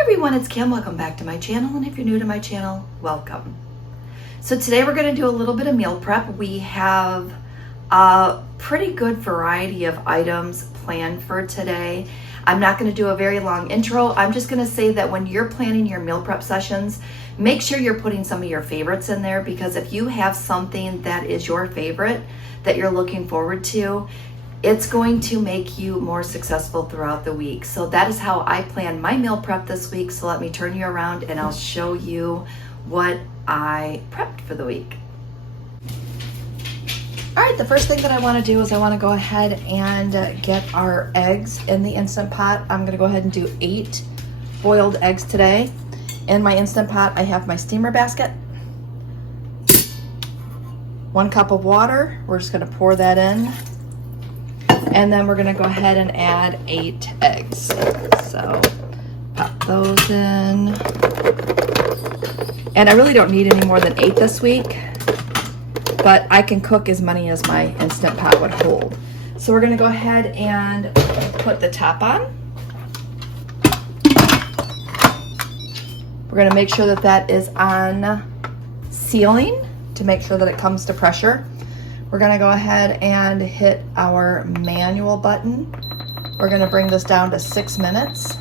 Hi everyone, it's Kim. Welcome back to my channel, and if you're new to my channel, welcome. So today we're going to do a little bit of meal prep. We have a pretty good variety of items planned for today. I'm not going to do a very long intro. I'm just going to say that when you're planning your meal prep sessions, make sure you're putting some of your favorites in there, because if you have something that is your favorite that you're looking forward to, it's going to make you more successful throughout the week. So that is how I plan my meal prep this week. So let me turn you around and I'll show you what I prepped for the week. All right, the first thing that I want to do is I want to go ahead and get our eggs in the Instant Pot. I'm going to go ahead and do 8 boiled eggs today. In my Instant Pot, I have my steamer basket, 1 cup of water. We're just going to pour that in. And then we're gonna go ahead and add 8 eggs. So pop those in. And I really don't need any more than 8 this week, but I can cook as many as my Instant Pot would hold. So we're gonna go ahead and put the top on. We're gonna make sure that that is on sealing to make sure that it comes to pressure. We're gonna go ahead and hit our manual button. We're gonna bring this down to 6 minutes.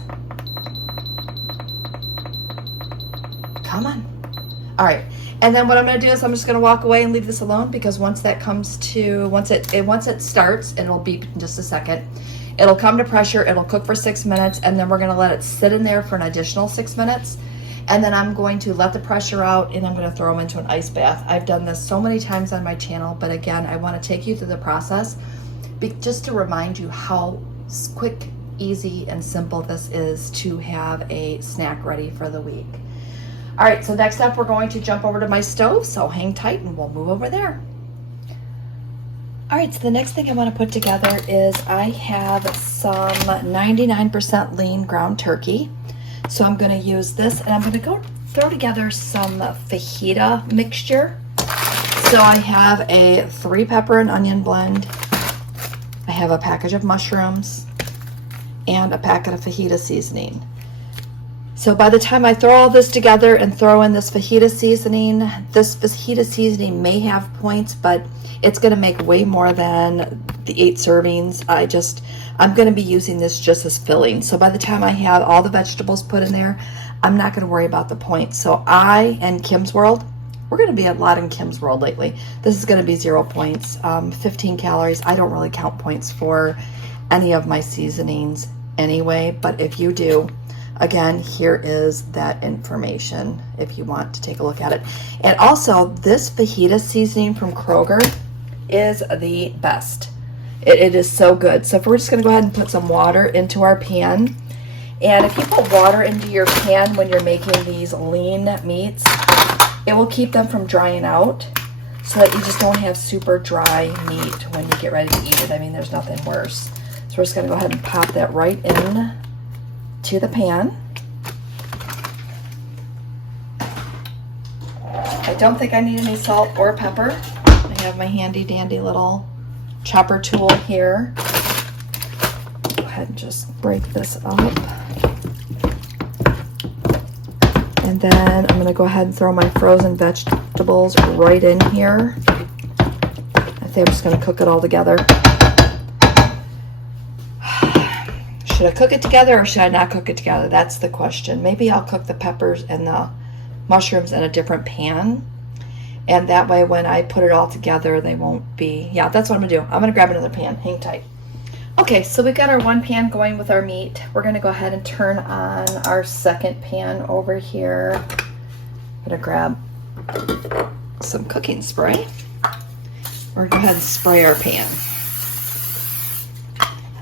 Come on. All right, and then what I'm gonna do is I'm just gonna walk away and leave this alone, because once that comes to, once it starts, and it'll beep in just a second, it'll come to pressure, it'll cook for 6 minutes, and then we're gonna let it sit in there for an additional 6 minutes. And then I'm going to let the pressure out and I'm going to throw them into an ice bath. I've done this so many times on my channel, but again, I want to take you through the process just to remind you how quick, easy, and simple this is to have a snack ready for the week. All right, so next up, we're going to jump over to my stove, so hang tight and we'll move over there. All right, so the next thing I want to put together is I have some 99% lean ground turkey. So I'm going to use this, and I'm going to go throw together some fajita mixture. So I have a 3 pepper and onion blend. I have a package of mushrooms and a packet of fajita seasoning. So by the time I throw all this together and throw in this fajita seasoning may have points, but it's going to make way more than the 8 servings. I'm going to be using this just as filling. So by the time I have all the vegetables put in there, I'm not going to worry about the points. So I and Kim's World, we're going to be a lot in Kim's World lately. This is going to be 0 points, 15 calories. I don't really count points for any of my seasonings anyway, but if you do, again, here is that information if you want to take a look at it. And also, this fajita seasoning from Kroger is the best. It is so good. So if we're just going to go ahead and put some water into our pan. And if you put water into your pan when you're making these lean meats, it will keep them from drying out, so that you just don't have super dry meat when you get ready to eat it. I mean, there's nothing worse. So we're just going to go ahead and pop that right in to the pan. I don't think I need any salt or pepper. I have my handy dandy little chopper tool here. Go ahead and just break this up. And then I'm going to go ahead and throw my frozen vegetables right in here. I think I'm just going to cook it all together. Should I cook it together or should I not cook it together? That's the question. Maybe I'll cook the peppers and the mushrooms in a different pan. And that way, when I put it all together, they won't be, yeah, that's what I'm gonna do. I'm gonna grab another pan, hang tight. Okay, so we've got our 1 pan going with our meat. We're gonna go ahead and turn on our 2nd pan over here. I'm gonna grab some cooking spray. We're gonna go ahead and spray our pan.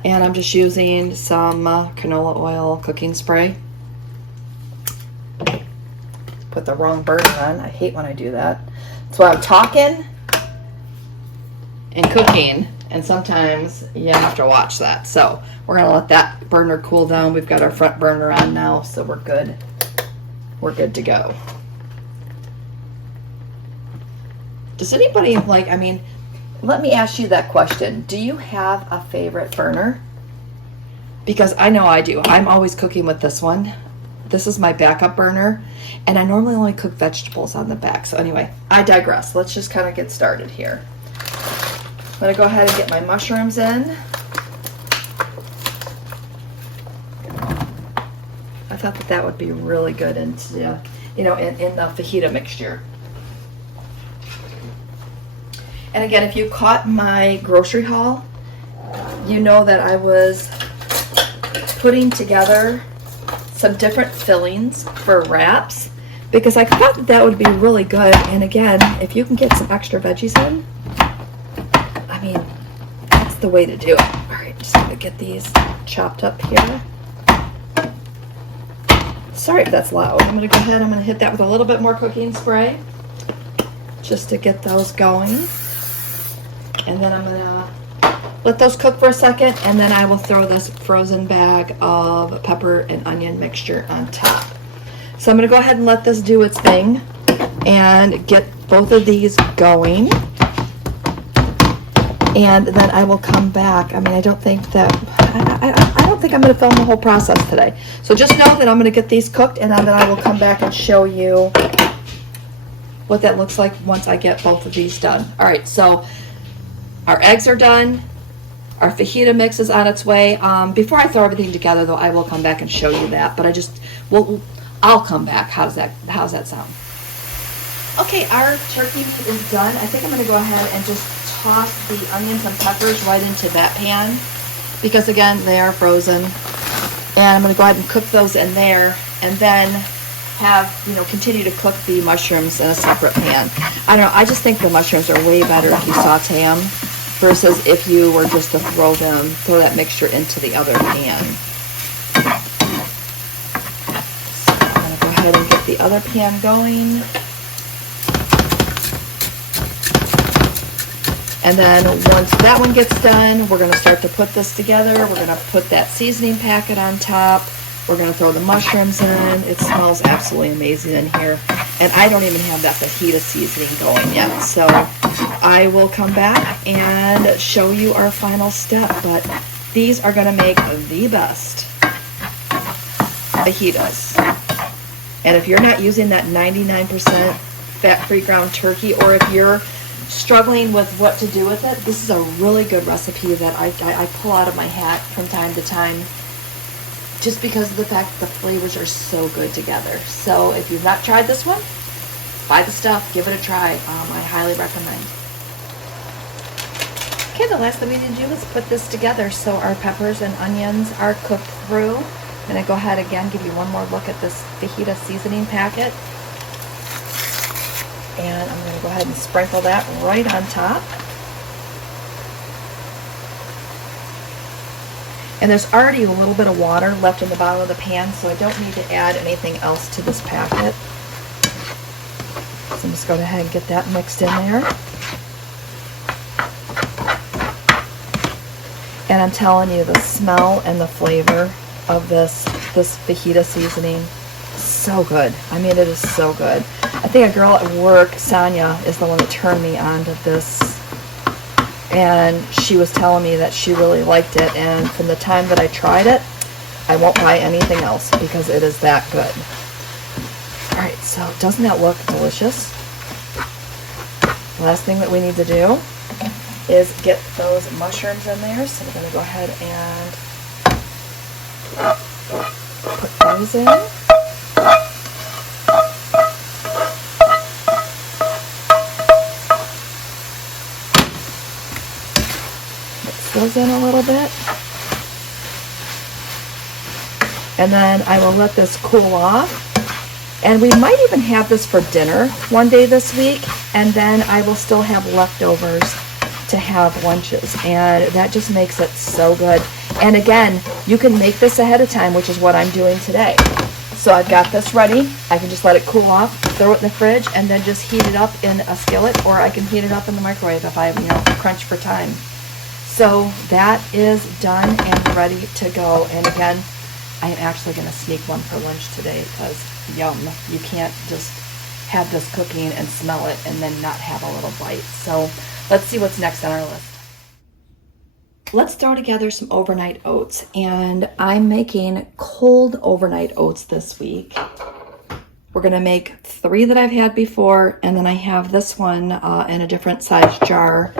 And I'm just using some canola oil cooking spray. Put the wrong burner on. I hate when I do that. So I'm talking and cooking, and sometimes you have to watch that. So we're gonna let that burner cool down. We've got our front burner on now, so we're good. We're good to go. Does anybody like, I mean, let me ask you that question. Do you have a favorite burner? Because I know I do. I'm always cooking with this one. this is my backup burner, and I normally only cook vegetables on the back. So anyway, I digress. Let's just kind of get started here. I'm gonna go ahead and get my mushrooms in. I thought that that would be really good into, you know, in the fajita mixture. And again, if you caught my grocery haul, you know that I was putting together some different fillings for wraps because I thought that that would be really good. And again, if you can get some extra veggies in, I mean, that's the way to do it. All right, just gonna get these chopped up here. Sorry if that's loud. I'm gonna go ahead, I'm gonna hit that with a little bit more cooking spray just to get those going. And then I'm gonna let those cook for a second, and then I will throw this frozen bag of pepper and onion mixture on top. So I'm gonna go ahead and let this do its thing and get both of these going. And then I will come back. I mean, I don't think that, I don't think I'm gonna film the whole process today. So just know that I'm gonna get these cooked, and then I will come back and show you what that looks like once I get both of these done. All right, so our eggs are done. Our fajita mix is on its way. Before I throw everything together, though, I will come back and show you that. But I'll come back. How's that sound? Okay, our turkey meat is done. I think I'm going to go ahead and just toss the onions and peppers right into that pan because, again, they are frozen. And I'm going to go ahead and cook those in there, and then have, you know, continue to cook the mushrooms in a separate pan. I don't know. I just think the mushrooms are way better if you saute them versus if you were just to throw that mixture into the other pan. So I'm going to go ahead and get the other pan going. And then once that one gets done, we're going to start to put this together. We're going to put that seasoning packet on top. We're going to throw the mushrooms in. It smells absolutely amazing in here. And I don't even have that fajita seasoning going yet. So I will come back and show you our final step. But these are going to make the best fajitas. And if you're not using that 99% fat-free ground turkey, or if you're struggling with what to do with it, this is a really good recipe that I pull out of my hat from time to time, just because of the fact that the flavors are so good together. So if you've not tried this one, buy the stuff, give it a try. I highly recommend. Okay, the last thing we need to do is put this together. So our peppers and onions are cooked through. I'm gonna go ahead again, give you one more look at this fajita seasoning packet. And I'm gonna go ahead and sprinkle that right on top. And there's already a little bit of water left in the bottom of the pan, so I don't need to add anything else to this packet. So I'm just going to go ahead and get that mixed in there. And I'm telling you, the smell and the flavor of this fajita seasoning, so good. I mean, it is so good. I think a girl at work, Sonia, is the one that turned me on to this. And she was telling me that she really liked it, and from the time that I tried it, I won't buy anything else because it is that good. Alright, so doesn't that look delicious? Last thing that we need to do is get those mushrooms in there, so we're going to go ahead and put those in. Those in a little bit, and then I will let this cool off, and we might even have this for dinner one day this week, and then I will still have leftovers to have lunches, and that just makes it so good. And again, you can make this ahead of time, which is what I'm doing today. So I've got this ready. I can just let it cool off, throw it in the fridge, and then just heat it up in a skillet, or I can heat it up in the microwave if I, crunch for time. So that is done and ready to go. And again, I am actually going to sneak one for lunch today because yum. You can't just have this cooking and smell it and then not have a little bite. So let's see what's next on our list. let's throw together some overnight oats. And I'm making cold overnight oats this week. We're gonna make 3 that I've had before, and then I have this one in a different size jar,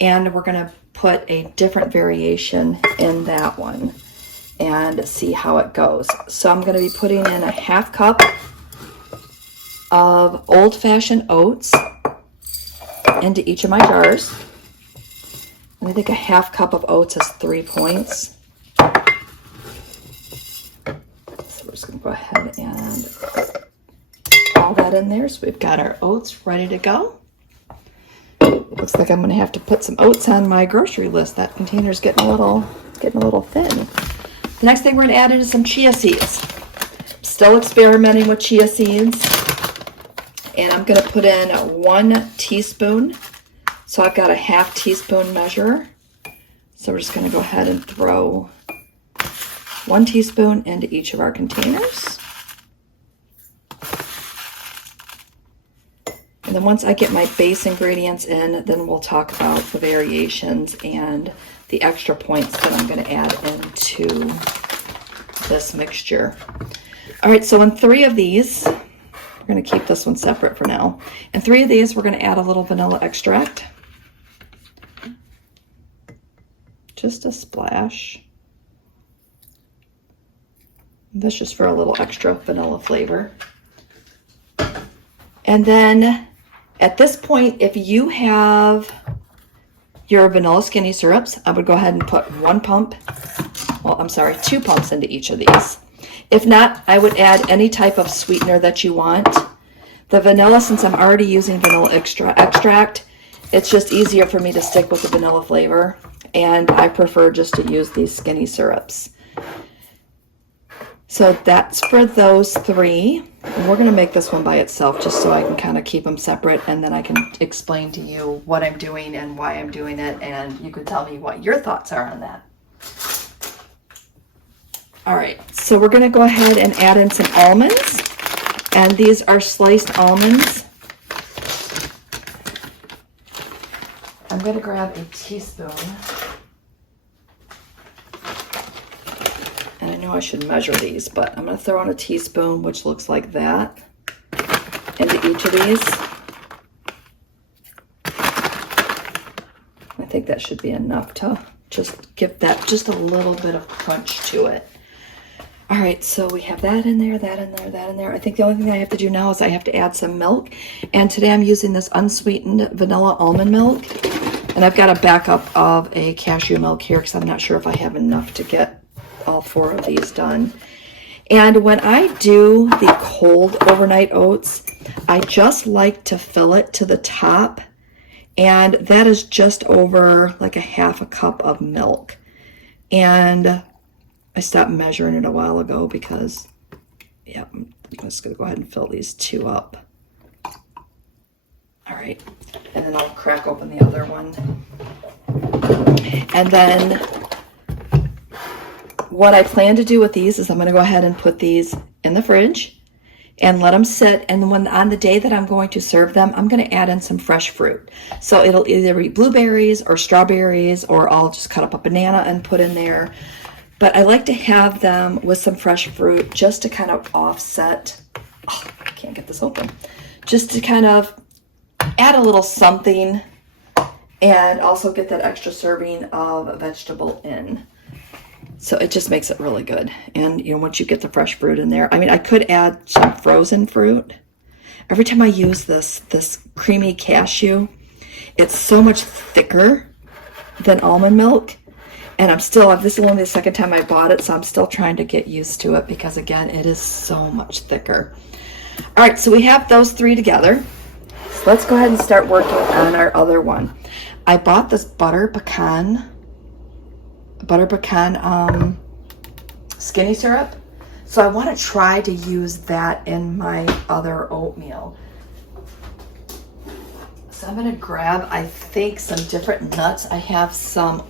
and we're gonna put a different variation in that one and see how it goes. So I'm gonna be putting in a 1/2 cup of old-fashioned oats into each of my jars. And I think a 1/2 cup of oats is 3 points. So we're just gonna go ahead and all that in there. So we've got our oats ready to go. Looks like I'm gonna have to put some oats on my grocery list. That container's getting a little thin. The next thing we're gonna add in is some chia seeds. I'm still experimenting with chia seeds. And I'm gonna put in 1 teaspoon. So I've got a 1/2 teaspoon measure. So we're just gonna go ahead and throw 1 teaspoon into each of our containers. And then once I get my base ingredients in, then we'll talk about the variations and the extra points that I'm gonna add into this mixture. All right, so in 3 of these, we're gonna keep this one separate for now. In 3 of these, we're gonna add a little vanilla extract. Just a splash. That's just for a little extra vanilla flavor. And then at this point, if you have your vanilla skinny syrups, I would go ahead and put 2 pumps into each of these. If not, I would add any type of sweetener that you want. The vanilla, since I'm already using vanilla extract, it's just easier for me to stick with the vanilla flavor, and I prefer just to use these skinny syrups. So that's for those 3. And we're gonna make this one by itself just so I can kind of keep them separate, and then I can explain to you what I'm doing and why I'm doing it, and you can tell me what your thoughts are on that. All right, so we're gonna go ahead and add in some almonds, and these are sliced almonds. I'm gonna grab a teaspoon. And I know I should measure these, but I'm gonna throw in a teaspoon, which looks like that, into each of these. I think that should be enough to just give that just a little bit of crunch to it. All right, so we have that in there, that in there, that in there. I think the only thing I have to do now is I have to add some milk. And today I'm using this unsweetened vanilla almond milk. And I've got a backup of a cashew milk here because I'm not sure if I have enough to get all 4 of these done. And when I do the cold overnight oats, I just like to fill it to the top, and that is just over like a 1/2 cup of milk. And I stopped measuring it a while ago because, yeah, I'm just gonna go ahead and fill these 2 up. All right, and then I'll crack open the other one. And then what I plan to do with these is I'm going to go ahead and put these in the fridge and let them sit. And when on the day that I'm going to serve them, I'm going to add in some fresh fruit. So it'll either be blueberries or strawberries, or I'll just cut up a banana and put in there. But I like to have them with some fresh fruit just to kind of offset. Oh, I can't get this open. Just to kind of add a little something and also get that extra serving of vegetable in. So it just makes it really good. And you know, once you get the fresh fruit in there, I mean, I could add some frozen fruit. Every time I use this creamy cashew, it's so much thicker than almond milk. And this is only the 2nd time I bought it, so I'm still trying to get used to it because, again, it is so much thicker. All right, so we have those 3 together. So let's go ahead and start working on our other one. I bought this butter pecan skinny syrup. So I want to try to use that in my other oatmeal. So I'm going to grab, I think, some different nuts. I have some,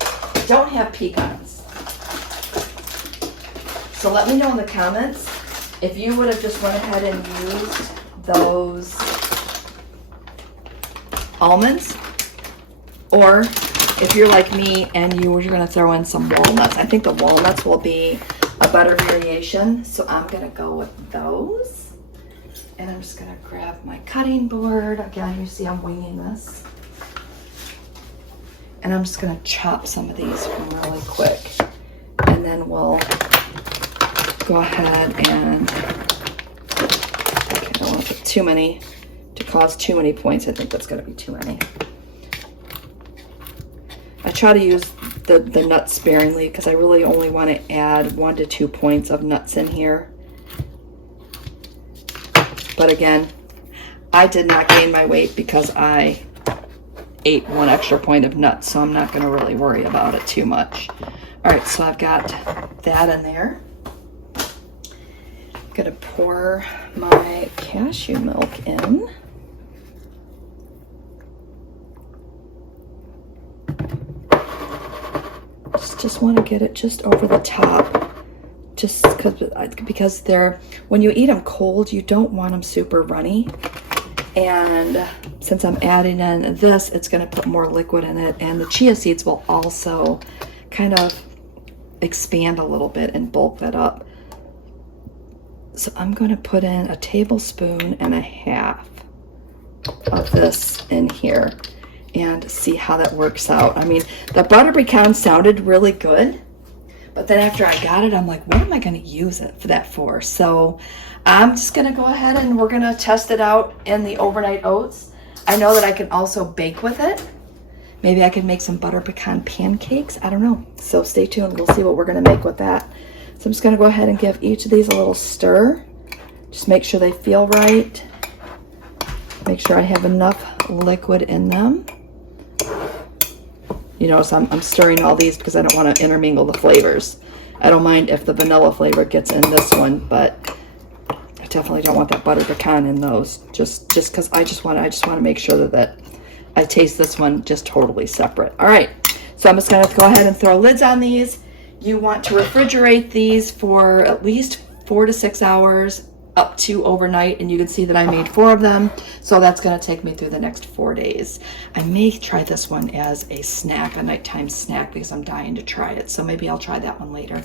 I don't have pecans. So let me know in the comments if you would have just went ahead and used those almonds, or if you're like me and you're going to throw in some walnuts. I think the walnuts will be a better variation, so I'm going to go with those. And I'm just going to grab my cutting board. Again, you see I'm winging this. And I'm just going to chop some of these really quick. And then we'll go ahead and, okay, I don't want to put too many to cause too many points. I think that's going to be too many. I try to use the nuts sparingly because I really only want to add 1 to 2 points of nuts in here. But again, I did not gain my weight because I ate 1 extra point of nuts, so I'm not going to really worry about it too much. All right, so I've got that in there. I'm going to pour my cashew milk in. Just want to get it just over the top, just because they're, when you eat them cold, you don't want them super runny. And since I'm adding in this, it's going to put more liquid in it, and the chia seeds will also kind of expand a little bit and bulk that up. So I'm going to put in 1.5 tablespoons of this in here and see how that works out. I mean, the butter pecan sounded really good, but then after I got it, I'm like, what am I going to use it for that for? So I'm just going to go ahead and we're going to test it out in the overnight oats. I know that I can also bake with it. Maybe I could make some butter pecan pancakes. I don't know. So stay tuned. We'll see what we're going to make with that. So I'm just going to go ahead and give each of these a little stir. Just make sure they feel right. Make sure I have enough liquid in them. You notice I'm stirring all these because I don't want to intermingle the flavors. I don't mind if the vanilla flavor gets in this one, but I definitely don't want that butter pecan in those. Just because I just want to make sure that I taste this one just totally separate. All right, so I'm just going to go ahead and throw lids on these. You want to refrigerate these for at least 4 to 6 hours, up to overnight, and you can see that I made 4 of them, so that's going to take me through the next 4 days. I may try this one as a snack, a nighttime snack, because I'm dying to try it, so maybe I'll try that one later.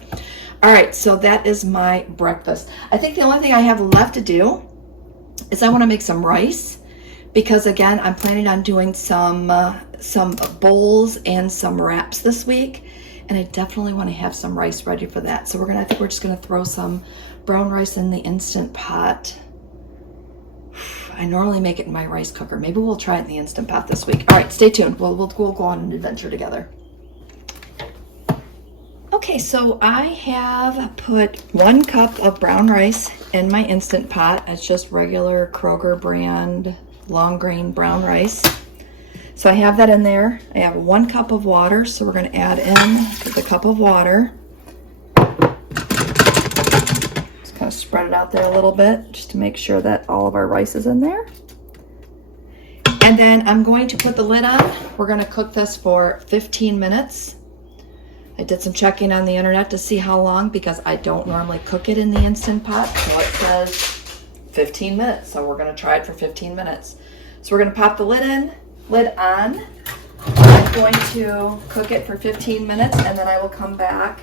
All right, so that is my breakfast. I think the only thing I have left to do is I want to make some rice, because again, I'm planning on doing some bowls and some wraps this week, and I definitely want to have some rice ready for that. So I think we're just going to throw some brown rice in the Instant Pot. I normally make it in my rice cooker. Maybe we'll try it in the Instant Pot this week. All right, stay tuned. We'll go on an adventure together. Okay, so I have put 1 cup of brown rice in my Instant Pot. It's just regular Kroger brand long grain brown rice. So I have that in there. I have 1 cup of water, so we're going to add in the cup of water. Just kind of spread it out there a little bit just to make sure that all of our rice is in there. And then I'm going to put the lid on. We're going to cook this for 15 minutes. I did some checking on the internet to see how long, because I don't normally cook it in the Instant Pot. So it says 15 minutes, so we're going to try it for 15 minutes. So we're going to pop the lid on. I'm going to cook it for 15 minutes, and then I will come back,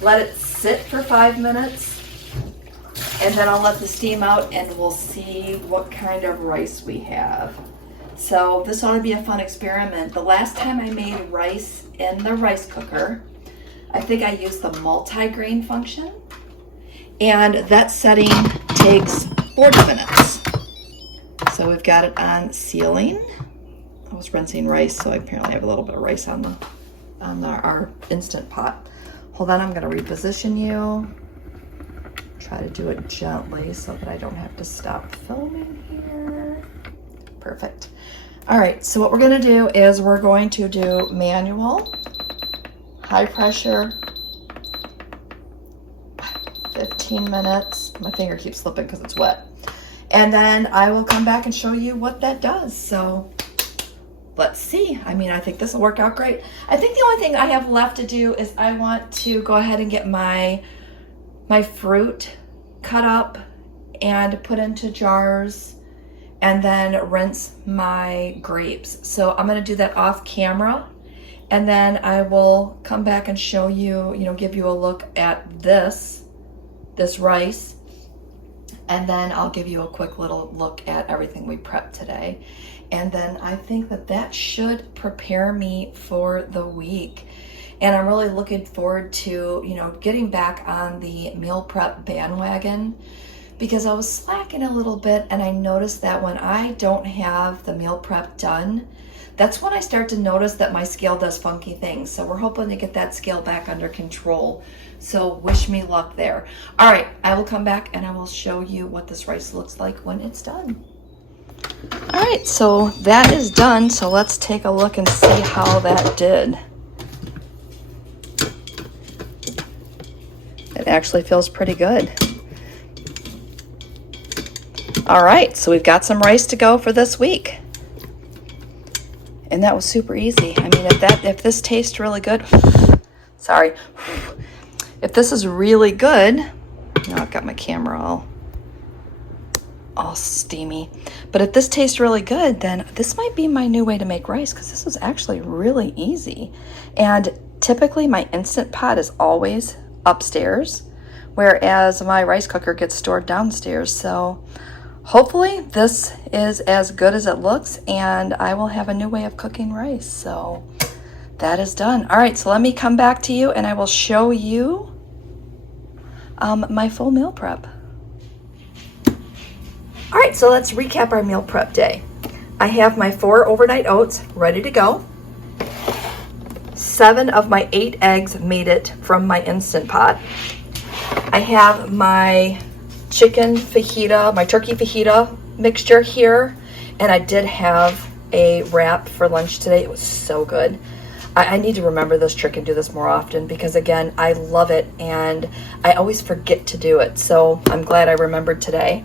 let it sit for 5 minutes, and then I'll let the steam out and we'll see what kind of rice we have. So this ought to be a fun experiment. The last time I made rice in the rice cooker, I think I used the multi-grain function, and that setting takes 40 minutes. So we've got it on sealing. I was rinsing rice, so I apparently have a little bit of rice on our Instant Pot. Hold on, I'm going to reposition you. Try to do it gently so that I don't have to stop filming here. Perfect. All right, so what we're going to do is we're going to do manual, high pressure, 15 minutes. My finger keeps slipping because it's wet. And then I will come back and show you what that does. So let's see. I mean, I think this will work out great. I think the only thing I have left to do is I want to go ahead and get my fruit cut up and put into jars, and then rinse my grapes. So I'm gonna do that off camera, And then I will come back and show you, give you a look at this rice. And then I'll give you a quick little look at everything we prepped today. And then I think that should prepare me for the week. And I'm really looking forward to, getting back on the meal prep bandwagon, because I was slacking a little bit, and I noticed that when I don't have the meal prep done, that's when I start to notice that my scale does funky things. So we're hoping to get that scale back under control. So wish me luck there. All right, I will come back and I will show you what this rice looks like when it's done. All right, so that is done. So let's take a look and see how that did. It actually feels pretty good. All right, so we've got some rice to go for this week. And that was super easy. I mean, if this tastes really good, sorry. If this is really good, now I've got my camera all steamy. But if this tastes really good, then this might be my new way to make rice, because this is actually really easy. And typically my Instant Pot is always upstairs, whereas my rice cooker gets stored downstairs. So hopefully this is as good as it looks, and I will have a new way of cooking rice. So that is done. All right, so let me come back to you and I will show you my full meal prep. All right, so let's recap our meal prep day. I have my 4 overnight oats ready to go. 7 of my 8 eggs made it from my Instant Pot. I have my chicken fajita, my turkey fajita mixture here, and I did have a wrap for lunch today. It was so good. I need to remember this trick and do this more often, because again, I love it and I always forget to do it. So I'm glad I remembered today.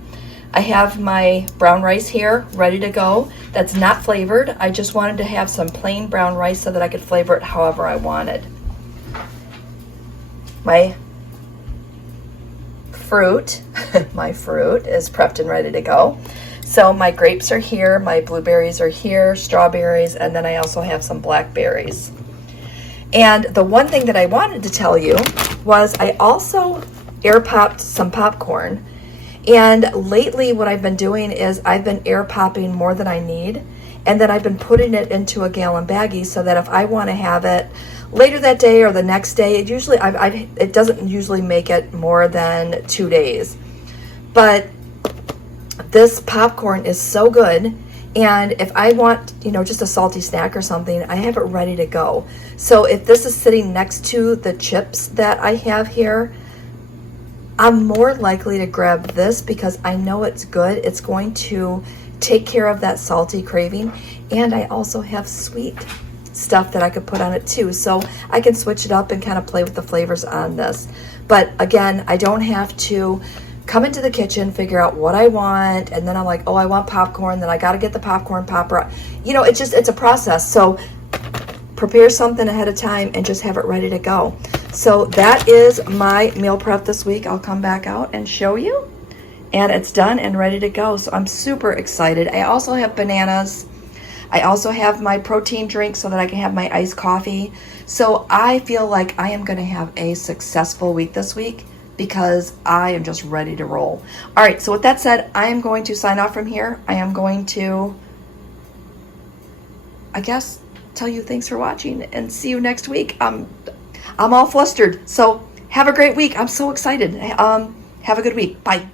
I have my brown rice here ready to go. That's not flavored. I just wanted to have some plain brown rice so that I could flavor it however I wanted. My fruit, my fruit is prepped and ready to go. So my grapes are here, my blueberries are here, strawberries, and then I also have some blackberries. And the one thing that I wanted to tell you was I also air popped some popcorn. And lately what I've been doing is I've been air popping more than I need, and then I've been putting it into a gallon baggie so that if I want to have it later that day or the next day, it doesn't usually make it more than 2 days. But this popcorn is so good, and if I want, just a salty snack or something, I have it ready to go. So if this is sitting next to the chips that I have here, I'm more likely to grab this because I know it's good. It's going to take care of that salty craving, and I also have sweet stuff that I could put on it too. So I can switch it up and kind of play with the flavors on this. But again, I don't have to come into the kitchen, figure out what I want, and then I'm like, oh, I want popcorn, then I got to get the popcorn popper. It's a process. So prepare something ahead of time and just have it ready to go. So that is my meal prep this week. I'll come back out and show you, and it's done and ready to go. So I'm super excited. I also have bananas. I also have my protein drink so that I can have my iced coffee. So I feel like I am going to have a successful week this week because I am just ready to roll. All right, so with that said, I am going to sign off from here. I am going to, I guess, tell you thanks for watching and see you next week. I'm all flustered. So have a great week. I'm so excited. Have a good week. Bye.